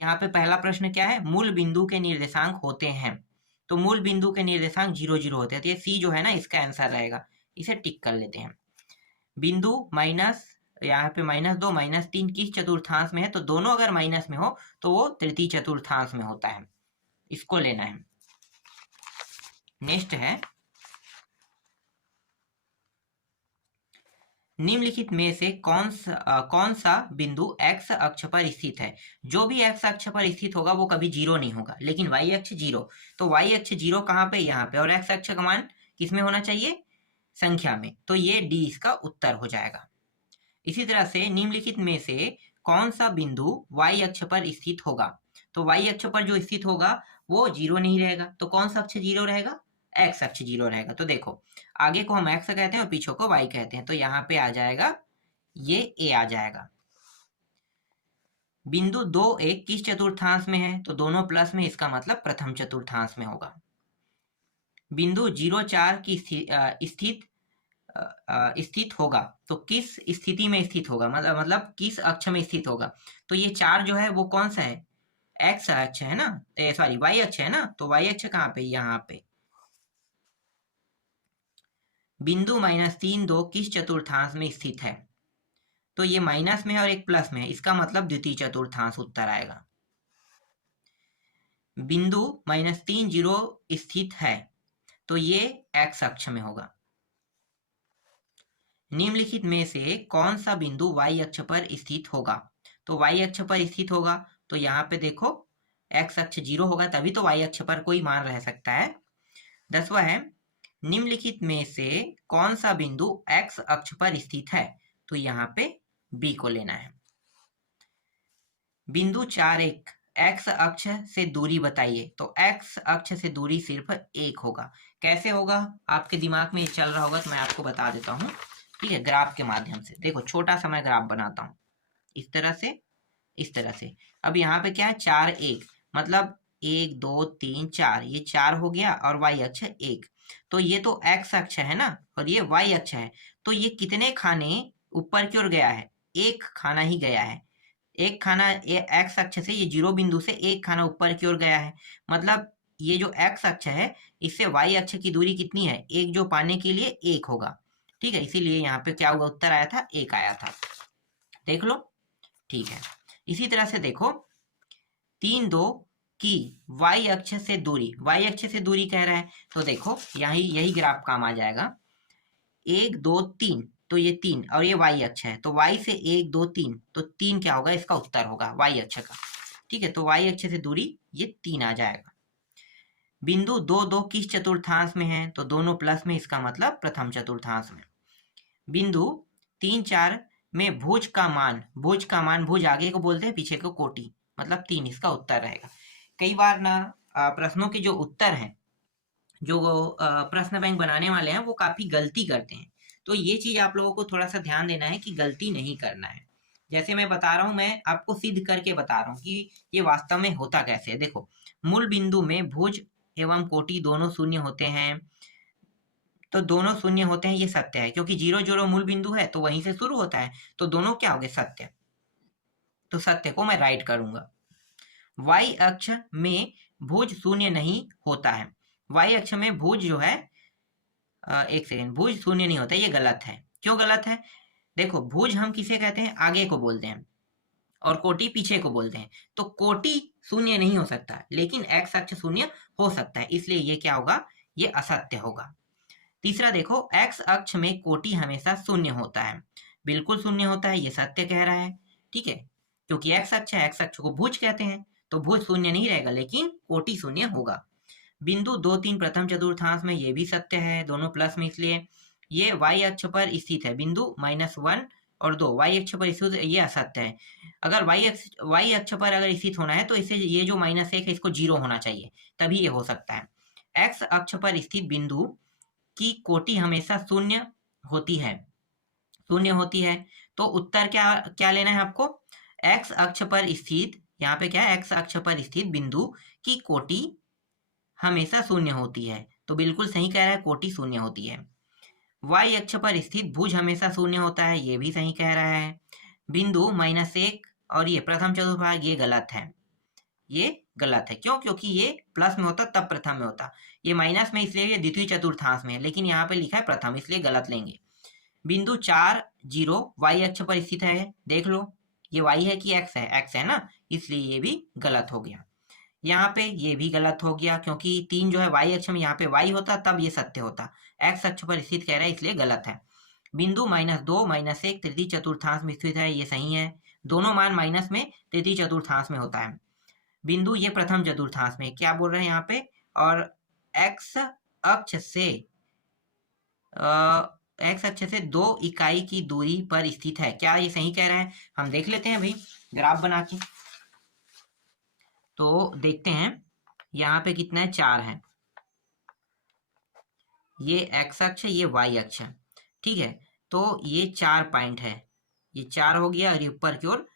यहाँ पे पहला प्रश्न क्या है, मूल बिंदु के निर्देशांक होते हैं। तो मूल बिंदु के निर्देशांक 0 0 होते हैं, तो ये सी जो है ना इसका आंसर रहेगा। इसे टिक कर लेते हैं। बिंदु माइनस, यहाँ पे -2 -3 किस चतुर्थांश में है, तो दोनों अगर माइनस में हो तो वो तृतीय चतुर्थांश में होता है, इसको लेना है। नेक्स्ट है, निम्नलिखित में से कौन सा बिंदु x अक्ष पर स्थित है। जो भी x अक्ष पर स्थित होगा वो कभी 0 नहीं होगा, लेकिन y अक्ष 0, तो y अक्ष 0 कहाँ पे, यहाँ पे, और x अक्ष का मान किसमें होना चाहिए, संख्या में, तो ये डी इसका उत्तर हो जाएगा। इसी तरह से निम्नलिखित में से कौन सा बिंदु y अक्ष पर स्थित होगा, तो y अक्ष पर जो स्थित होगा वो 0 नहीं रहेगा, तो कौन सा अक्ष 0 रहेगा, x अक्ष 0 रहेगा। तो देखो आगे को हम x कहते हैं और पीछे को y कहते हैं, तो यहाँ पे आ जाएगा ये a आ जाएगा। बिंदु 2 1 किस चतुर्थांश में है, तो दोनों प्लस में, इसका मतलब प्रथम चतुर्थांश में होगा। बिंदु 0 4 की स्थित होगा, तो किस स्थिति में स्थित होगा, मतलब किस अक्ष में स्थित होगा, तो ये 4 जो है वो कौन सा है, x अक्ष है ना, सॉरी y अक्ष है ना, तो y अक्ष कहाँ पे, यहाँ पे। बिंदु -3 2 किस चतुर्थांश में स्थित है, तो ये माइनस में है और एक प्लस में है, इसका मतलब द्वितीय चतुर्थांश उत्तर आएगा। बिंदु -3 0 स्थित है, तो ये x अक्ष में होगा। निम्नलिखित में से कौन सा बिंदु y अक्ष पर स्थित होगा, तो y अक्ष पर स्थित होगा, तो यहाँ पे देखो x अक्ष 0 होगा, तभी तो y अक्ष पर कोई मान रह सकता है। 10वां है, निम्नलिखित में से कौन सा बिंदु x अक्ष पर स्थित है, तो यहाँ पे b को लेना है। बिंदु 4 1 x अक्ष से दूरी बताइए, तो x अक्ष से दूरी सिर्फ 1 होगा। कैसे होगा, आपके दिमाग में ये चल रहा होगा, तो मैं आपको बता देता हूँ, ठीक है, ग्राफ के माध्यम से। देखो छोटा सा मैं ग्राफ बनाता हूँ, इस तरह से, इस तरह से। अब यहाँ पे क्या है, 4 1, मतलब 1 2 3 4, ये 4 हो गया और y अक्ष 1, तो ये तो x अक्ष है ना, और ये y अक्ष है, तो ये कितने खाने ऊपर की ओर गया है, एक खाना ही गया है। एक खाना x अक्ष से, ये 0 बिंदु से एक खाना ऊपर की ओर गया है, मतलब ये जो x अक्ष है इससे y अक्ष की दूरी कितनी है, एक, जो पाने के लिए 1 होगा, ठीक है, इसीलिए यहाँ पे क्या हुआ, उत्तर आया था 1 आया था। देख लो, ठीक है। इसी तरह से देखो 3 2 की y अक्ष से दूरी, y अक्ष से दूरी कह रहा है, तो देखो यही ग्राफ काम आ जाएगा। 1 2 3, तो ये 3 और ये y अक्ष है, तो y से 1 2 3, तो 3 क्या होगा, इसका उत्तर होगा y अक्ष का, ठीक है, तो y अक्ष से दूरी ये 3 आ जाएगा। बिंदु 2 2 किस चतुर्थांश में है, तो दोनों प्लस में, इसका मतलब प्रथम चतुर्थांश में। बिंदु 3 4 में भुज का मान, भुज आगे को बोलते हैं, पीछे को कोटि, मतलब 3 इसका उत्तर रहेगा। कई बार ना प्रश्नों के जो उत्तर हैं, जो प्रश्न बैंक बनाने वाले हैं, वो काफी गलती करते हैं, तो ये चीज आप लोगों को थोड़ा सा ध्यान देना है कि गलती नहीं करना है। जैसे मैं बता रहा हूँ, मैं आपको सिद्ध करके बता रहा हूँ कि ये वास्तव में होता कैसे है। देखो मूल बिंदु में भुज एवं कोटि दोनों शून्य होते हैं, तो दोनों शून्य होते हैं, ये सत्य है, क्योंकि 0 0 मूल बिंदु है तो वहीं से शुरू होता है, तो दोनों क्या हो गए, सत्य, तो सत्य को मैं राइट करूंगा। y अक्ष में भुज शून्य नहीं होता है, y अक्ष में भुज जो है, एक सेकेंड, भुज शून्य नहीं होता, ये गलत है। क्यों गलत है, देखो भुज हम किसे कहते हैं, आगे को बोलते हैं, और कोटि पीछे को बोलते हैं, तो कोटि शून्य नहीं हो सकता, लेकिन x अक्ष शून्य हो सकता है, इसलिए ये क्या होगा, ये असत्य होगा। तीसरा देखो, x अक्ष में कोटि हमेशा शून्य होता है, बिल्कुल शून्य होता है, ये सत्य कह रहा है, ठीक है, क्योंकि x अक्ष है, x अक्ष को भुज कहते हैं, तो भुज शून्य नहीं रहेगा, लेकिन कोटि शून्य होगा। बिंदु 2 3 प्रथम चतुर्थांश में, ये भी सत्य है, दोनों प्लस में, इसलिए ये y अक्ष पर स्थित है, बिंदु -1 और 2 y अक्ष पर स्थित, ये असत्य है। अगर y अक्ष पर अगर स्थित होना है, तो इसे, ये जो -1 है इसको 0 होना चाहिए, तभी ये हो सकता है। x अक्ष पर स्थित बिंदु की कोटि हमेशा शून्य होती है, शून्य होती है, तो उत्तर क्या क्या लेना है आपको, x अक्ष पर स्थित, यहाँ पे क्या है, x अक्ष पर स्थित बिंदु की कोटि हमेशा शून्य होती है, तो बिल्कुल सही कह रहा है, कोटि शून्य होती है। y अक्ष पर स्थित भुज हमेशा शून्य होता है, ये भी सही कह रहा है। बिंदु -1 और ये प्रथम चतुर्भाग, ये गलत है, ये गलत है। क्यों? क्योंकि ये प्लस में होता तब प्रथम में होता, ये माइनस में इसलिए ये द्वितीय चतुर्थांश में है, लेकिन यहाँ पे लिखा है प्रथम, इसलिए गलत लेंगे। बिंदु 4 0 y अक्ष पर स्थित है, देख लो ये y है कि x है, x है ना, इसलिए ये भी गलत हो गया। यहाँ पे ये भी गलत हो गया, क्योंकि 3 जो है y अक्ष में, यहाँ पे y होता तब ये सत्य होता, x अक्ष पर स्थित कह रहा है इसलिए गलत है। बिंदु -2 -1 तृतीय चतुर्थांश में स्थित है, ये सही है, दोनों मान माइनस में तृतीय चतुर्थांश में होता है। बिंदु ये प्रथम चतुर्थांश में, क्या बोल रहे हैं यहाँ पे, और x अक्ष से x अक्ष से 2 इकाई की दूरी पर स्थित है, क्या ये सही कह रहा है? हम देख लेते हैं भाई ग्राफ बना के, तो देखते हैं यहाँ पे कितना है, 4 है, ये x अक्ष है, ये y अक्ष है, ठीक है, तो ये 4 पॉइंट है, ये 4 हो गया और ये ऊपर की ओर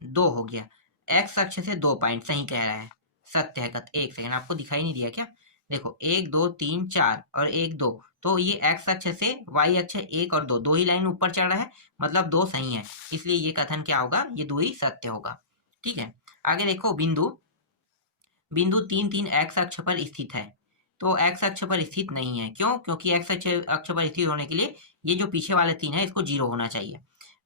2 हो गया, x अक्ष से 2 पॉइंट, सही कह रहा है, सत्य है। एक सेकंड, आपको दिखाई नहीं दिया क्या? देखो 1 2 3 4 और 1 2, तो ये x अक्ष से y अक्ष 1 और 2, दो ही लाइन ऊपर चढ़ रहा है, मतलब 2 सही है, इसलिए ये कथन क्या होगा, ये दूरी सत्य होगा। ठीक है, आगे देखो बिंदु 3 3 x अक्ष पर स्थित है, तो x अक्ष पर स्थित नहीं है, क्यों? क्योंकि x अक्ष पर स्थित होने के लिए ये जो पीछे वाले 3 है इसको 0 होना चाहिए।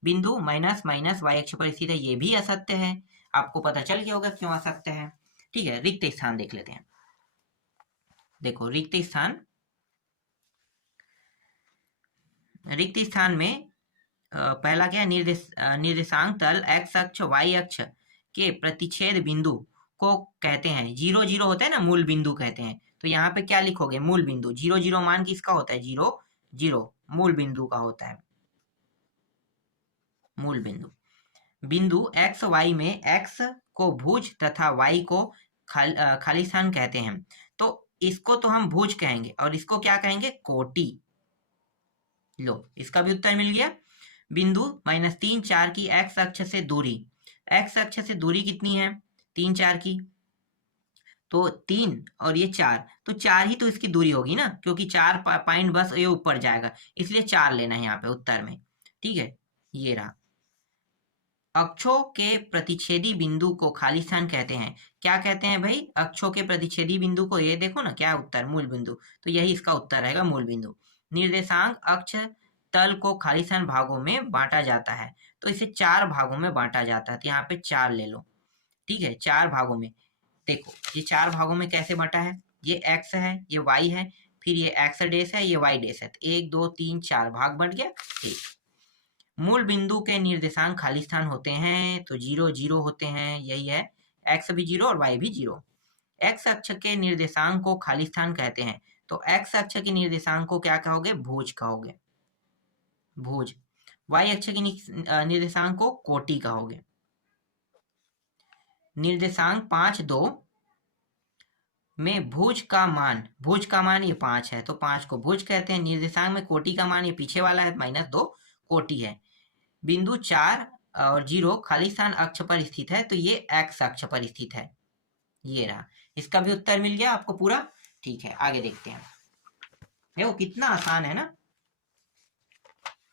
बिंदु माइनस y अक्ष पर स्थित है, ये भी असत्य है, आपको पता चल गया होगा क्यों असत्य है। ठीक है, रिक्त स्थान देख लेते हैं। देखो रिक्त स्थान में पहला क्या है, निर्देशांक तल x अक्ष y अक्ष के प्रतिच्छेद बिंदु को कहते हैं, 0 0 होता है ना, मूल बिंदु कहते हैं, तो यहाँ पे क्या लिखोगे, मूल बिंदु, 0 0 मान किसका होता है, 0 0 मूल बिंदु का होता है, मूल बिंदु। बिंदु x y में x को भुज तथा y को खाली स्थान कहते हैं, तो इसको तो हम भुज कहेंगे और इसको क्या कहेंगे, कोटि। लो इसका भी उत्तर मिल गया। बिंदु -3 4 की x अक्ष से दूरी, x अक्ष से दूरी कितनी है, 3 4 की, तो 3 और ये 4, तो 4 ही तो इसकी दूरी होगी ना, क्योंकि 4 पॉइंट बस ये ऊपर जाएगा, इसलिए 4 लेना है यहाँ पे उत्तर में। ठीक है, ये रहा। अक्षों के प्रतिच्छेदी बिंदु को खाली स्थान कहते हैं, क्या कहते हैं भाई, अक्षों के प्रतिच्छेदी बिंदु को, ये देखो ना क्या उत्तर, मूल बिंदु, तो यही इसका उत्तर रहेगा, मूल बिंदु। निर्देशांक अक्ष तल को खाली स्थान भागों में बांटा जाता है, तो इसे 4 भागों में बांटा जाता है, तो यहाँ पे 4 ले लो। ठीक है, 4 भागों में, देखो ये 4 भागों में कैसे बांटा है, ये x है, ये y है, फिर ये x डैश है, ये y डैश है, तो 1 2 3 4 भाग बट गया। ठीक, मूल बिंदु के निर्देशांक खाली स्थान होते हैं, तो 0 0 होते हैं, यही है, x भी 0 और y भी 0। x अक्ष के निर्देशांक को खाली स्थान कहते हैं, तो x अक्ष के निर्देशांक को क्या कहोगे, भुज कहोगे, भुज। y अक्ष के निर्देशांक को कोटि कहोगे। निर्देशांक 5 2 में भुज का मान ये 5 है, तो 5 को भुज कहते हैं। निर्देशांक में कोटि का मान ये पीछे वाला है, -2 कोटि है। बिंदु 4 और 0 खाली स्थान अक्ष पर स्थित है, तो ये x अक्ष पर स्थित है, ये रहा, इसका भी उत्तर मिल गया आपको पूरा। ठीक है, आगे देखते हैं। देखो कितना आसान है ना,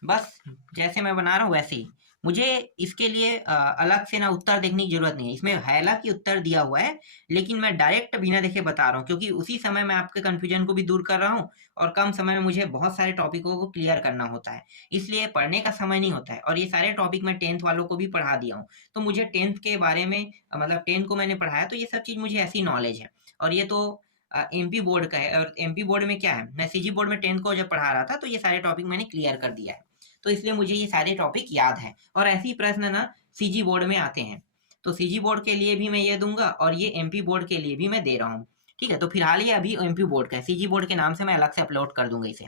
बस जैसे मैं बना रहा हूँ वैसे ही। मुझे इसके लिए अलग से ना उत्तर देखने की जरूरत नहीं है, इसमें हालांकि उत्तर दिया हुआ है, लेकिन मैं डायरेक्ट बिना देखे बता रहा हूँ, क्योंकि उसी समय मैं आपके कंफ्यूजन को भी दूर कर रहा हूँ और कम समय में मुझे बहुत सारे टॉपिकों को क्लियर करना होता है, इसलिए पढ़ने का समय नहीं होता है। और ये सारे टॉपिक मैं 10th वालों को भी पढ़ा दिया हूँ, तो मुझे 10th के बारे में, मतलब 10th को मैंने पढ़ाया, तो ये सब चीज़ मुझे ऐसी नॉलेज है। और ये तो MP बोर्ड का है, और MP बोर्ड में क्या है, मैं CG बोर्ड में 10th को जब पढ़ा रहा था, तो ये सारे टॉपिक मैंने क्लियर कर दिया है, तो इसलिए मुझे ये सारे टॉपिक याद हैं। और ऐसे ही प्रश्न ना CG बोर्ड में आते हैं, तो CG बोर्ड के लिए भी मैं ये दूंगा और ये MP बोर्ड के लिए भी मैं दे रहा हूँ। ठीक है, तो फिलहाल ये अभी MP बोर्ड का है, CG बोर्ड के नाम से मैं अलग से अपलोड कर दूंगा इसे।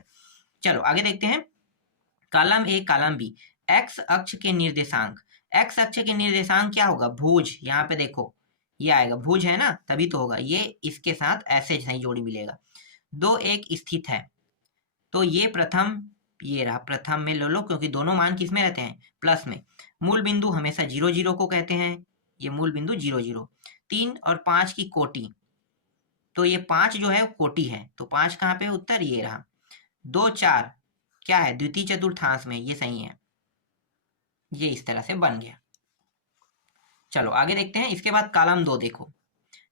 चलो आगे देखते हैं। Column A column B, x अक्ष के निर्देशांक, x अक्ष के निर्देशांक क्या होगा, भुज, यहाँ पे देखो ये आएगा, भुज है ना, तभी तो होगा, ये इसके साथ ऐसे सही जोड़ी मिलेगा। 2 1 स्थित है, तो ये प्रथम, ये रहा प्रथम में ले लो, क्योंकि दोनों मान किस में रहते हैं, प्लस में। मूल बिंदु हमेशा 0 0 को कहते हैं, ये मूल बिंदु 0 0। 3 और 5 की कोटि, तो ये 5 जो है कोटि है, तो 5 कहाँ पे, उत्तर ये रहा। 2 4 क्या है, द्वितीय चतुर्थांश में, ये सही है, ये इस तरह से बन गया। चलो आगे देखते हैं। इसके बाद कॉलम 2 देखो,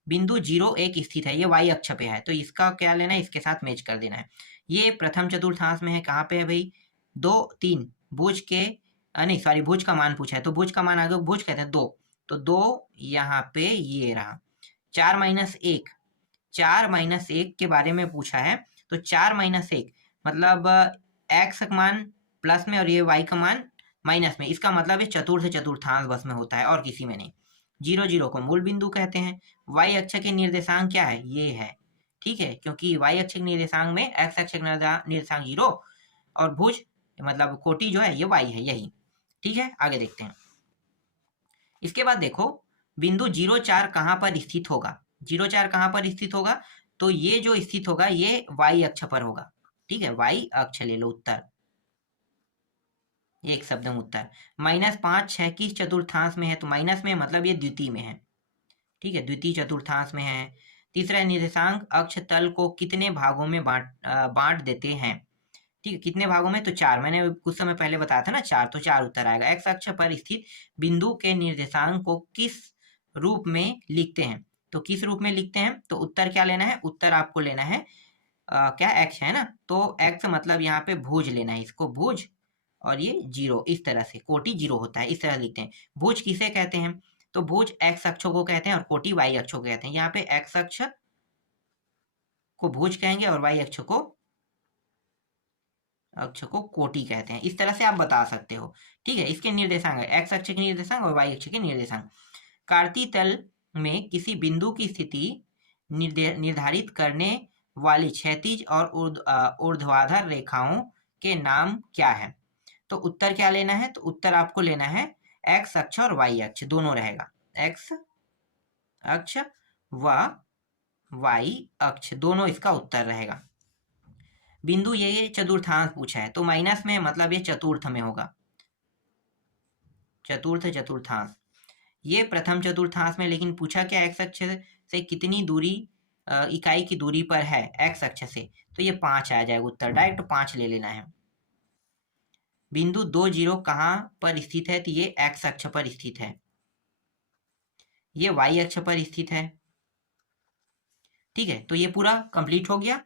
बिंदु 0 1 स्थित है, ये y अक्ष पे है, तो इसका क्या लेना है, इसके साथ मैच कर देना है। ये प्रथम चतुर्थांश में है, कहाँ पे है भाई, 2 3 भुज के नहीं सॉरी भुज का मान पूछा है, तो भुज का मान आगे भुज कहते हैं 2, तो 2 यहाँ पे ये रहा। 4 माइनस 1, 4 माइनस 1 के बारे में पूछा है, तो 4 माइनस 1 मतलब x का मान प्लस में और ये y का मान माइनस में, इसका मतलब ये चतुर्थ चतुर्थांश बस में होता है और किसी में नहीं। 0 0 को मूल बिंदु कहते हैं। y अक्ष के निर्देशांक क्या है, ये है, ठीक है, क्योंकि y अक्ष के निर्देशांक में x अक्ष के निर्देशांक 0 और भुज मतलब कोटि जो है ये y है, यही, ठीक है। आगे देखते हैं। इसके बाद देखो बिंदु 0 4 कहाँ पर स्थित होगा, 0 4 कहाँ पर स्थित होगा, तो ये जो स्थित होगा ये y अक्ष पर होगा, ठीक है, y अक्ष ले लो उत्तर, एक शब्द में उत्तर। -5 6 किस चतुर्थांश में है, तो माइनस में मतलब ये द्वितीय में है, ठीक है, द्वितीय चतुर्थांश में है। तीसरा निर्देशांक अक्ष तल को कितने भागों में बांट देते हैं, ठीक है, कितने भागों में, तो 4, मैंने कुछ समय पहले बताया था ना 4, तो 4 उत्तर आएगा। एक्स अक्ष पर स्थित बिंदु के निर्देशांक को किस रूप में लिखते हैं, तो किस रूप में लिखते हैं, तो उत्तर क्या लेना है, उत्तर आपको लेना है क्या एक्स है ना, तो एक्स मतलब यहाँ पे भुज लेना है, इसको भुज और ये 0, इस तरह से कोटि 0 होता है, इस तरह लिखते हैं। भुज किसे कहते हैं, तो भुज एक्स अक्षों को कहते हैं और कोटि वाई अक्षों को कहते हैं। यहाँ पे एक्स अक्ष को भुज कहेंगे और वाई अक्ष को कोटि कहते हैं, इस तरह से आप बता सकते हो, ठीक है। इसके निर्देशांक है एक्स अक्ष के निर्देशांक और वाई अक्ष के निर्देशांक। कार्तीय तल में किसी बिंदु की स्थिति निर्धारित करने वाली क्षैतिज और ऊर्ध्वाधर रेखाओं के नाम क्या है, तो उत्तर क्या लेना है, तो उत्तर आपको लेना है एक्स अक्ष और वाई अक्ष दोनों रहेगा, एक्स अक्ष व वाई अक्ष दोनों इसका उत्तर रहेगा। बिंदु ये चतुर्थांश पूछा है, तो माइनस में मतलब ये चतुर्थ में होगा, चतुर्थ चतुर्थांश। ये प्रथम चतुर्थांश में लेकिन पूछा क्या, एक्स अक्ष से कितनी दूरी इकाई की दूरी पर है एक्स अक्ष से, तो ये 5 आ जाएगा उत्तर, डायरेक्ट 5 ले लेना है। बिंदु 2 0 कहाँ पर स्थित है, तो ये एक्स अक्ष पर स्थित है, ये वाई अक्ष पर स्थित है, ठीक है। तो ये पूरा कंप्लीट हो गया।